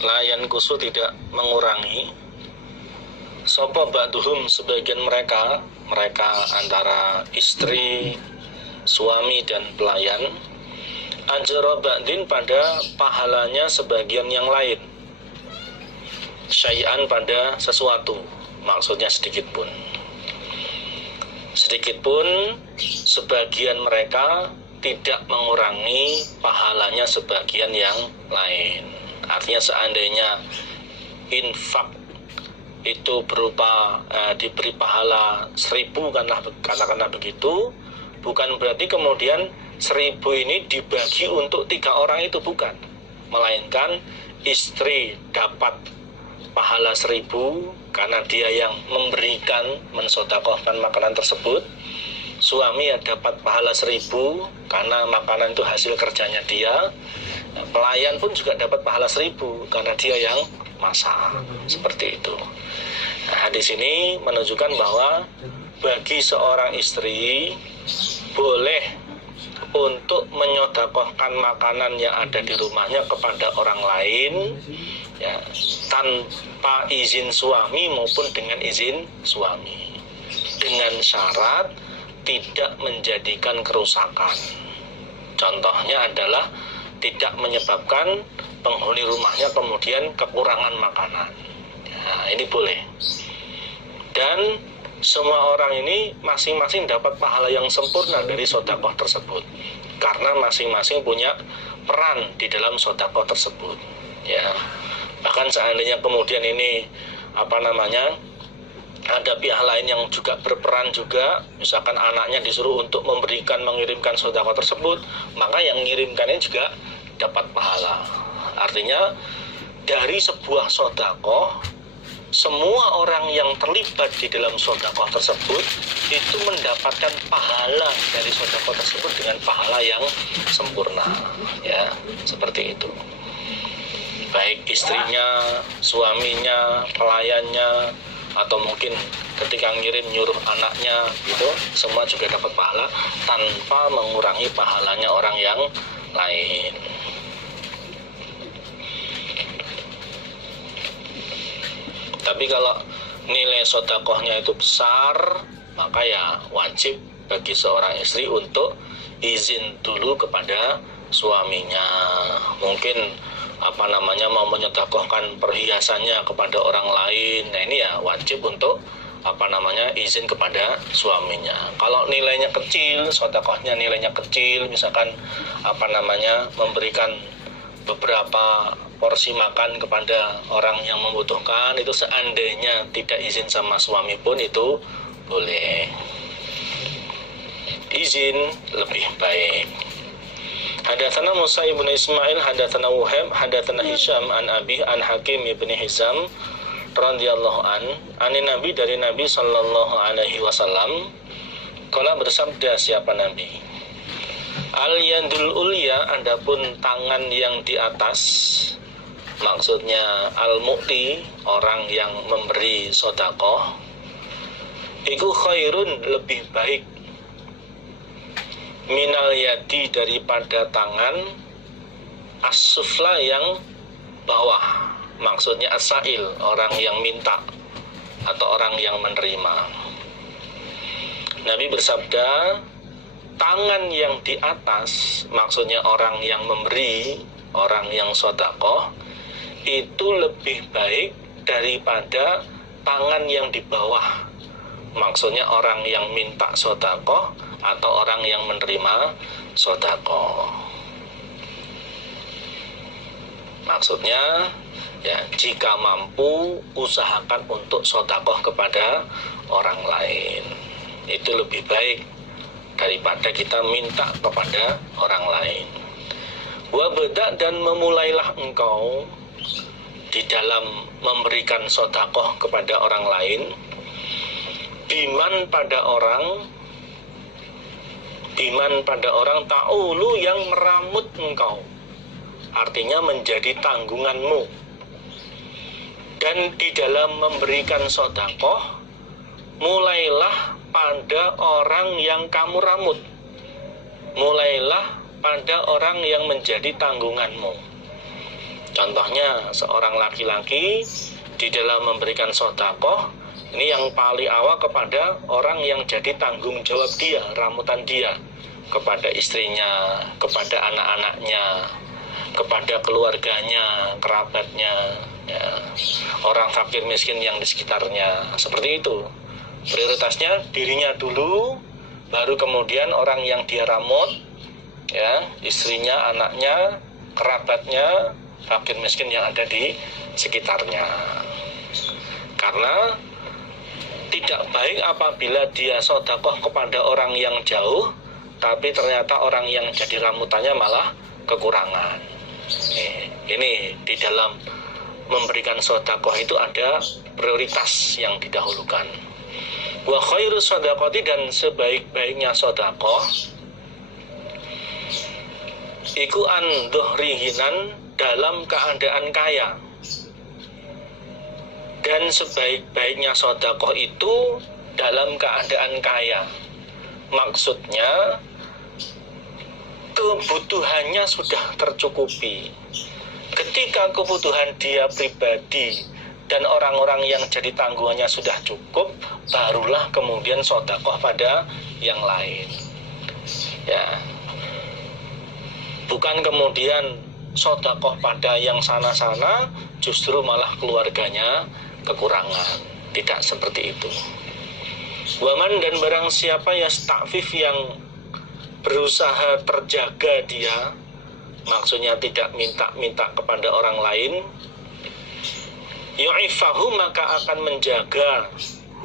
layan kusu tidak mengurangi sapa ba'duhum sebagian mereka antara istri, suami dan pelayan, ajra ba'din pada pahalanya sebagian yang lain, syai'an pada sesuatu, maksudnya sedikit pun sebagian mereka tidak mengurangi pahalanya sebagian yang lain. Artinya seandainya infak itu berupa diberi pahala 1000, katakanlah begitu, bukan berarti kemudian 1000 ini dibagi untuk 3 orang itu, bukan, melainkan istri dapat pahala 1000 karena dia yang memberikan, mensodakohkan makanan tersebut. Suami ya dapat pahala 1000 karena makanan itu hasil kerjanya dia. Pelayan pun juga dapat pahala 1000 karena dia yang masak. Seperti itu. Nah, di sini menunjukkan bahwa bagi seorang istri boleh untuk menyodakohkan makanan yang ada di rumahnya kepada orang lain, ya, tanpa izin suami maupun dengan izin suami, dengan syarat tidak menjadikan kerusakan. Contohnya adalah tidak menyebabkan penghuni rumahnya kemudian kekurangan makanan. Nah, ini boleh. Dan semua orang ini masing-masing dapat pahala yang sempurna dari sedekah tersebut, karena masing-masing punya peran di dalam sedekah tersebut. Ya, bahkan seandainya kemudian ini ada pihak lain yang juga berperan juga, misalkan anaknya disuruh untuk mengirimkan sedekah tersebut, maka yang mengirimkannya juga dapat pahala. Artinya dari sebuah sedekah, semua orang yang terlibat di dalam sedekah tersebut itu mendapatkan pahala dari sedekah tersebut dengan pahala yang sempurna, ya, seperti itu. Baik istrinya, suaminya, pelayannya, atau mungkin ketika ngirim nyuruh anaknya, gitu, semua juga dapat pahala tanpa mengurangi pahalanya orang yang lain. Tapi kalau nilai sedekahnya itu besar, maka ya wajib bagi seorang istri untuk izin dulu kepada suaminya. Mungkin mau menyedekahkan perhiasannya kepada orang lain. Nah, ini ya wajib untuk izin kepada suaminya. Kalau nilainya kecil, sedekahnya nilainya kecil, misalkan memberikan beberapa porsi makan kepada orang yang membutuhkan, itu seandainya tidak izin sama suami pun itu boleh. Izin lebih baik. Hadatsana Musa ibn Ismail, hadatsana Wahab, hadatsana Hisham an Abi an Hakim ibn Hizam radhiyallahu an Nabi, dari Nabi sallallahu alaihi wasallam, qala bersabda siapa Nabi, al yadul ulya, adapun tangan yang di atas, maksudnya al-mu'ti, orang yang memberi sedekah, iku khairun, lebih baik, minal yadi, daripada tangan, as-sufla, yang bawah, maksudnya as-sa'il, orang yang minta atau orang yang menerima. Nabi bersabda, tangan yang di atas, maksudnya orang yang memberi, orang yang sedekah, itu lebih baik daripada tangan yang di bawah, maksudnya orang yang minta sedekah atau orang yang menerima sedekah. Maksudnya ya, jika mampu usahakan untuk sedekah kepada orang lain, itu lebih baik daripada kita minta kepada orang lain. Wa beda, dan memulailah engkau di dalam memberikan sedekah kepada orang lain, biman pada orang ta'ulu, yang meramut engkau, artinya menjadi tanggunganmu. Dan di dalam memberikan sedekah, mulailah pada orang yang kamu ramut, mulailah pada orang yang menjadi tanggunganmu. Contohnya seorang laki-laki di dalam memberikan sedekah, ini yang paling awal kepada orang yang jadi tanggung jawab dia, ramutan dia, kepada istrinya, kepada anak-anaknya, kepada keluarganya, kerabatnya, ya, orang fakir miskin yang di sekitarnya. Seperti itu. Prioritasnya dirinya dulu, baru kemudian orang yang dia ramut, ya, istrinya, anaknya, kerabatnya, fakir miskin yang ada di sekitarnya. Karena tidak baik apabila dia sedekah kepada orang yang jauh, tapi ternyata orang yang jadi ramutannya malah kekurangan. Ini di dalam memberikan sedekah itu ada prioritas yang didahulukan. Wa khairu shadaqati, dan sebaik-baiknya sedekah iku an dhuhrihinan, dalam keadaan kaya. Dan sebaik-baiknya sedekah itu dalam keadaan kaya. Maksudnya kebutuhannya sudah tercukupi. Ketika kebutuhan dia pribadi dan orang-orang yang jadi tanggungannya sudah cukup, barulah kemudian sedekah pada yang lain. Ya. Bukan kemudian sedekah pada yang sana-sana, justru malah keluarganya kekurangan. Tidak seperti itu. Waman, dan barang siapa yasta'fif, yang berusaha terjaga dia, maksudnya tidak minta-minta kepada orang lain, yu'ifahu, maka akan menjaga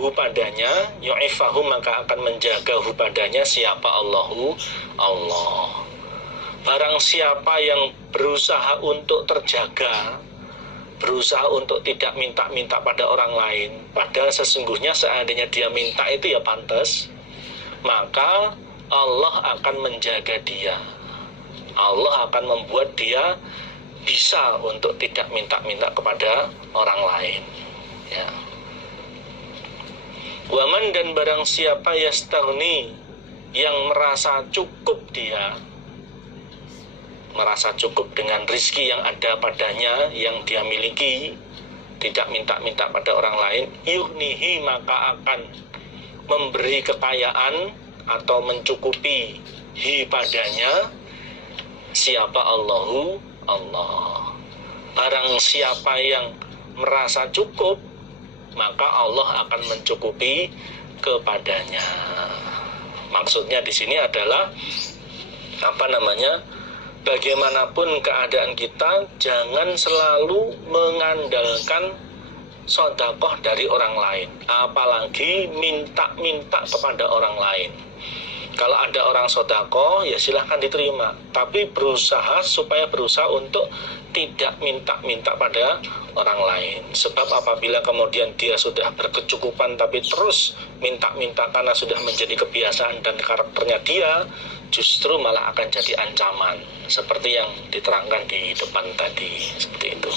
hu padanya, yu'ifahu, maka akan menjaga hu padanya siapa? Allahu, Allah. Barang siapa yang berusaha untuk terjaga, berusaha untuk tidak minta-minta pada orang lain, padahal sesungguhnya seandainya dia minta itu ya pantas, maka Allah akan menjaga dia. Allah akan membuat dia bisa untuk tidak minta-minta kepada orang lain. Ya. Waman, dan barang siapa yastaghni, yang merasa cukup dia, merasa cukup dengan rizki yang ada padanya, yang dia miliki, tidak minta-minta pada orang lain, yuhnihi, maka akan memberi kekayaan atau mencukupi hi padanya siapa? Allahu, Allah. Barang siapa yang merasa cukup, maka Allah akan mencukupi kepadanya. Maksudnya di sini adalah bagaimanapun keadaan kita, jangan selalu mengandalkan sedekah dari orang lain, apalagi minta-minta kepada orang lain. Kalau ada orang sedekah, ya silahkan diterima, tapi berusaha untuk tidak minta-minta pada orang lain. Sebab apabila kemudian dia sudah berkecukupan tapi terus minta-minta karena sudah menjadi kebiasaan dan karakternya dia, justru malah akan jadi ancaman, seperti yang diterangkan di depan tadi, seperti itu.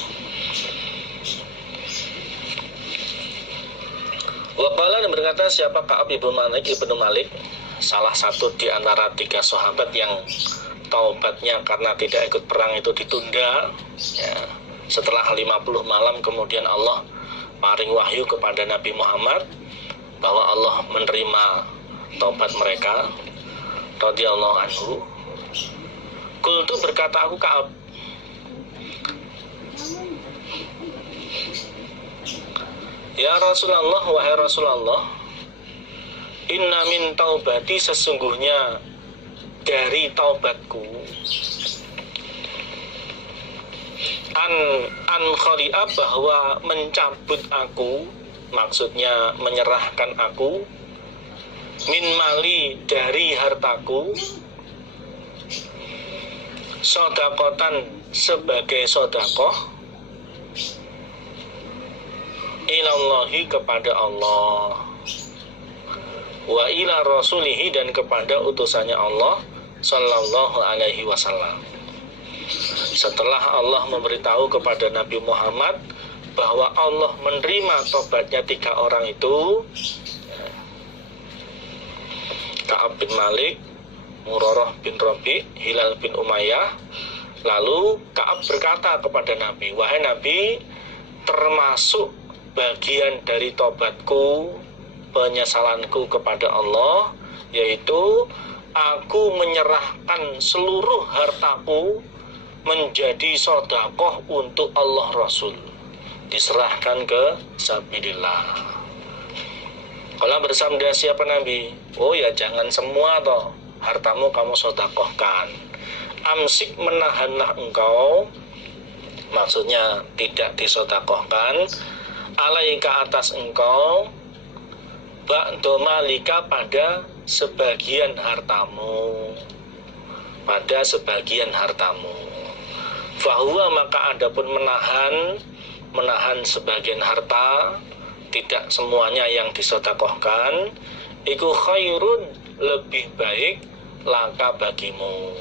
Waqala, dan berkata siapa? Ka'ab ibnu Malik, salah satu di antara 3 sahabat yang taubatnya karena tidak ikut perang itu ditunda, ya. Setelah 50 malam kemudian Allah paring wahyu kepada Nabi Muhammad bahwa Allah menerima taubat mereka radhiyallahu anhu. Qultu, berkata aku Ka'ab, ya Rasulullah, wahai Rasulullah, inna min taubati, sesungguhnya dari taubatku, an khali'a, bahwa mencabut aku, maksudnya menyerahkan aku, min mali, dari hartaku, sodakotan, sebagai sodakoh, ilallahi, kepada Allah, wa ila rasulihi, dan kepada utusannya Allah sallallahu alaihi wasallam. Setelah Allah memberitahu kepada Nabi Muhammad bahwa Allah menerima tobatnya 3 orang itu, Ka'ab bin Malik, Murarah bin Rabi, Hilal bin Umayyah, Lalu Ka'ab berkata kepada Nabi, wahai Nabi, termasuk bagian dari tobatku, penyesalanku kepada Allah, yaitu aku menyerahkan seluruh hartaku menjadi sedekah untuk Allah Rasul, diserahkan ke sabilillah. Kalau bersabda siapa Nabi? Oh ya, jangan semua toh hartamu kamu sedekahkan. Amsik, menahanlah engkau, maksudnya tidak disedekahkan, alaika atas engkau, ba'du malika pada sebagian hartamu, pada sebagian hartamu. Fahuwa, maka adapun menahan sebagian harta, tidak semuanya yang disedekahkan, iku khairun, lebih baik laka bagimu,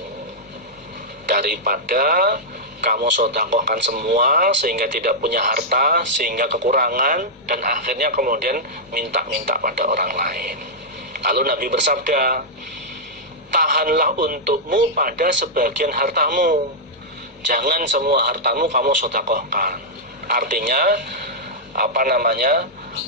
daripada kamu sedekahkan semua sehingga tidak punya harta, sehingga kekurangan, dan akhirnya kemudian minta-minta pada orang lain. Lalu Nabi bersabda, tahanlah untukmu pada sebagian hartamu, jangan semua hartamu kamu sedekahkan. Artinya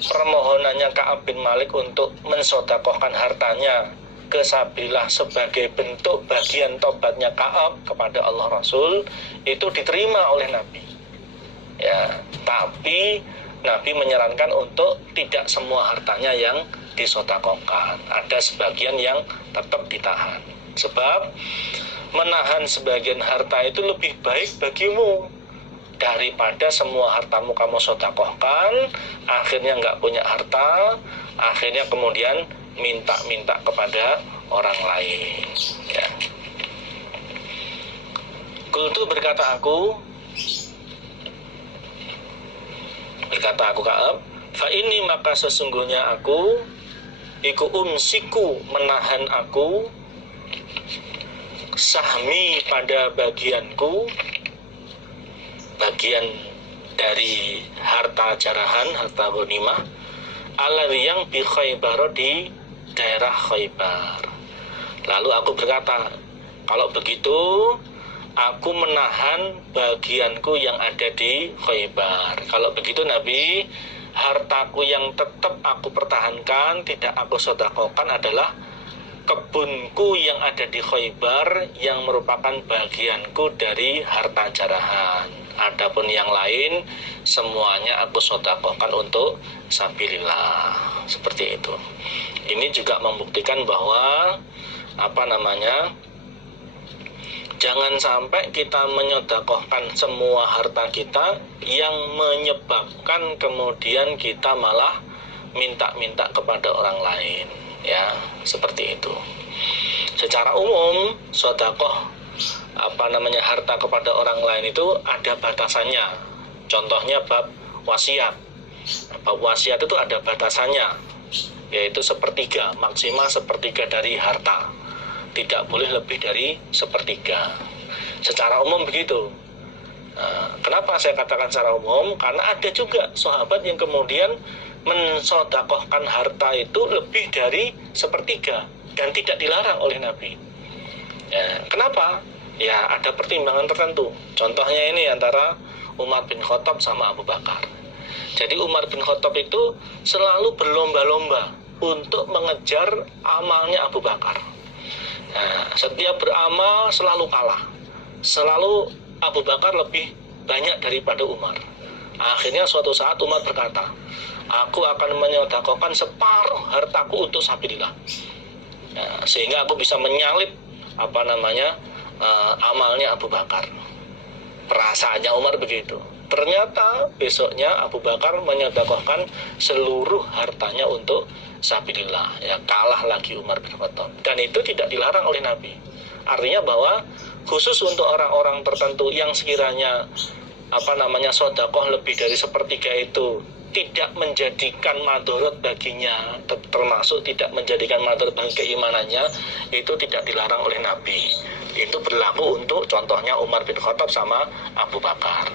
permohonannya Ka'ab bin Malik untuk mensedekahkan hartanya ke sabilillah sebagai bentuk bagian tobatnya Ka'ab kepada Allah Rasul itu diterima oleh Nabi. Ya, tapi Nabi menyarankan untuk tidak semua hartanya yang disedekahkan. Ada sebagian yang tetap ditahan. Sebab menahan sebagian harta itu lebih baik bagimu daripada semua hartamu kamu sedekahkan, akhirnya nggak punya harta, akhirnya kemudian minta-minta kepada orang lain. Ya. Qultu, berkata aku Ka'ab, fa ini, maka sesungguhnya aku, iku umsiku, menahan aku, sahmi, pada bagianku, bagian dari harta jarahan, harta ghanimah, alladzi yang bi Khaybar, di daerah Khaybar. Lalu aku berkata, kalau begitu aku menahan bagianku yang ada di Khaybar. Kalau begitu Nabi, hartaku yang tetap aku pertahankan, tidak aku sedekahkan adalah kebunku yang ada di Khaybar, yang merupakan bagianku dari harta jarahan. Adapun yang lain semuanya aku sedekahkan untuk sabilillah. Seperti itu. Ini juga membuktikan bahwa jangan sampai kita menyedekahkan semua harta kita yang menyebabkan kemudian kita malah minta-minta kepada orang lain. Ya, seperti itu. Secara umum sedekah harta kepada orang lain itu ada batasannya. Contohnya bab wasiat. Bab wasiat itu ada batasannya, yaitu sepertiga, maksimal sepertiga dari harta. Tidak boleh lebih dari sepertiga. Secara umum begitu. Kenapa saya katakan secara umum? Karena ada juga sahabat yang kemudian mensedekahkan harta itu lebih dari sepertiga dan tidak dilarang oleh Nabi. Ya, kenapa? Ya, ada pertimbangan tertentu. Contohnya ini antara Umar bin Khattab sama Abu Bakar. Jadi Umar bin Khattab itu selalu berlomba-lomba untuk mengejar amalnya Abu Bakar. Nah, setiap beramal selalu kalah. Selalu Abu Bakar lebih banyak daripada Umar. Akhirnya suatu saat Umar berkata, aku akan menyedekahkan separuh hartaku untuk sabilillah. Nah, sehingga aku bisa menyalip amalnya Abu Bakar. Perasaannya Umar begitu. Ternyata besoknya Abu Bakar menyedekahkan seluruh hartanya untuk sabilillah. Ya, kalah lagi Umar bin Khattab. Dan itu tidak dilarang oleh Nabi. Artinya bahwa khusus untuk orang-orang tertentu yang sekiranya sedekah lebih dari sepertiga itu tidak menjadikan madharat baginya, termasuk tidak menjadikan madharat bagi keimanannya, itu tidak dilarang oleh Nabi. Itu berlaku untuk contohnya Umar bin Khattab sama Abu Bakar.